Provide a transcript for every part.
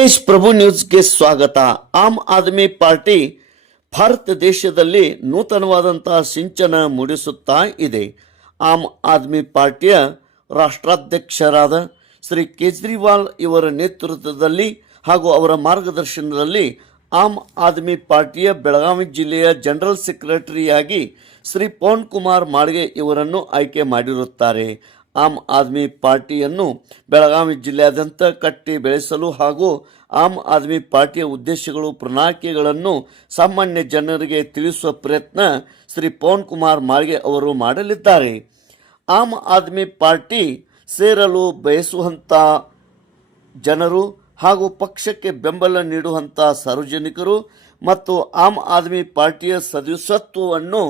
ತೇಜ್ ಪ್ರಭು ನ್ಯೂಸ್ಗೆ ಸ್ವಾಗತ. ಆಮ್ ಆದ್ಮಿ ಪಾರ್ಟಿ ಭಾರತ ದೇಶದಲ್ಲಿ ನೂತನವಾದಂತಹ ಸಿಂಚನ ಮೂಡಿಸುತ್ತಾ ಇದೆ. ಆಮ್ ಆದ್ಮಿ ಪಾರ್ಟಿಯ ರಾಷ್ಟ್ರಾಧ್ಯಕ್ಷರಾದ ಶ್ರೀ ಕೇಜ್ರಿವಾಲ್ ಇವರ ನೇತೃತ್ವದಲ್ಲಿ ಹಾಗೂ ಅವರ ಮಾರ್ಗದರ್ಶನದಲ್ಲಿ ಆಮ್ ಆದ್ಮಿ ಪಾರ್ಟಿಯ ಬೆಳಗಾವಿ ಜಿಲ್ಲೆಯ ಜನರಲ್ ಸೆಕ್ರೆಟರಿಯಾಗಿ ಶ್ರೀ ಪವನ್ ಕುಮಾರ್ ಮಾಳ್ಗೆ ಇವರನ್ನು ಆಯ್ಕೆ ಮಾಡಿರುತ್ತಾರೆ. ಆಮ್ ಆದ್ಮಿ ಪಾರ್ಟಿಯನ್ನು ಬೆಳಗಾವಿ ಜಿಲ್ಲೆಯಾದ್ಯಂತ ಕಟ್ಟಿ ಬೆಳೆಸಲು ಹಾಗೂ ಆಮ್ ಆದ್ಮಿ ಪಾರ್ಟಿಯ ಉದ್ದೇಶಗಳು ಪ್ರಣಾಳಿಕೆಗಳನ್ನು ಸಾಮಾನ್ಯ ಜನರಿಗೆ ತಿಳಿಸುವ ಪ್ರಯತ್ನ ಶ್ರೀ ಪವನ್ ಕುಮಾರ್ ಮಾಳ್ಗೆ ಅವರು ಮಾಡಲಿದ್ದಾರೆ. ಆಮ್ ಆದ್ಮಿ ಪಾರ್ಟಿ ಸೇರಲು ಬಯಸುವಂಥ ಜನರು ಹಾಗೂ ಪಕ್ಷಕ್ಕೆ ಬೆಂಬಲ ನೀಡುವಂಥ ಸಾರ್ವಜನಿಕರು ಮತ್ತು ಆಮ್ ಆದ್ಮಿ ಪಾರ್ಟಿಯ ಸದಸ್ಯತ್ವವನ್ನು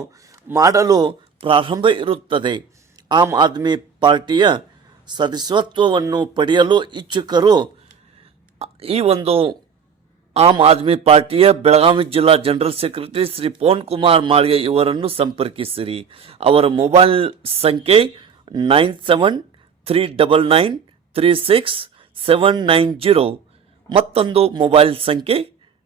ಮಾಡಲು ಪ್ರಾರಂಭ ಇರುತ್ತದೆ. ಆಮ್ ಆದ್ಮಿ ಪಾರ್ಟಿಯ ಸದಸ್ಯತ್ವವನ್ನು ಪಡೆಯಲು ಇಚ್ಛುಕರು ಈ ಒಂದು ಆಮ್ ಆದ್ಮಿ ಪಾರ್ಟಿಯ ಬೆಳಗಾವಿ ಜಿಲ್ಲಾ ಜನರಲ್ ಸೆಕ್ರೆಟರಿ ಶ್ರೀ ಪವನ್ ಕುಮಾರ್ ಮಾಳ್ಗೆ ಇವರನ್ನು ಸಂಪರ್ಕಿಸಿರಿ. ಅವರ ಮೊಬೈಲ್ ಸಂಖ್ಯೆ 9739936790. ಮತ್ತೊಂದು ಮೊಬೈಲ್ ಸಂಖ್ಯೆ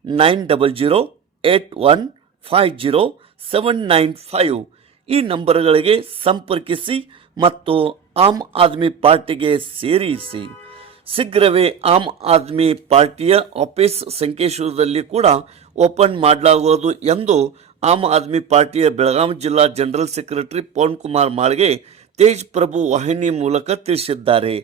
9008150795. ಈ ನಂಬರ್ಗಳಿಗೆ ಸಂಪರ್ಕಿಸಿ ಮತ್ತು ಆಮ್ ಆದ್ಮಿ ಪಾರ್ಟಿಗೆ ಸೇರಿಸಿ. ಶೀಘ್ರವೇ ಆಮ್ ಆದ್ಮಿ ಪಾರ್ಟಿಯ ಆಫೀಸ್ ಸಂಕೇಶ್ವರದಲ್ಲಿ ಕೂಡ ಓಪನ್ ಮಾಡಲಾಗುವುದು ಎಂದು ಆಮ್ ಆದ್ಮಿ ಪಾರ್ಟಿಯ ಬೆಳಗಾವಿ ಜಿಲ್ಲಾ ಜನರಲ್ ಸೆಕ್ರೆಟರಿ ಪವನ್ ಕುಮಾರ್ ಮಾಳ್ಗೆ ತೇಜ್ ಪ್ರಭು ವಾಹಿನಿ ಮೂಲಕ ತಿಳಿಸಿದ್ದಾರೆ.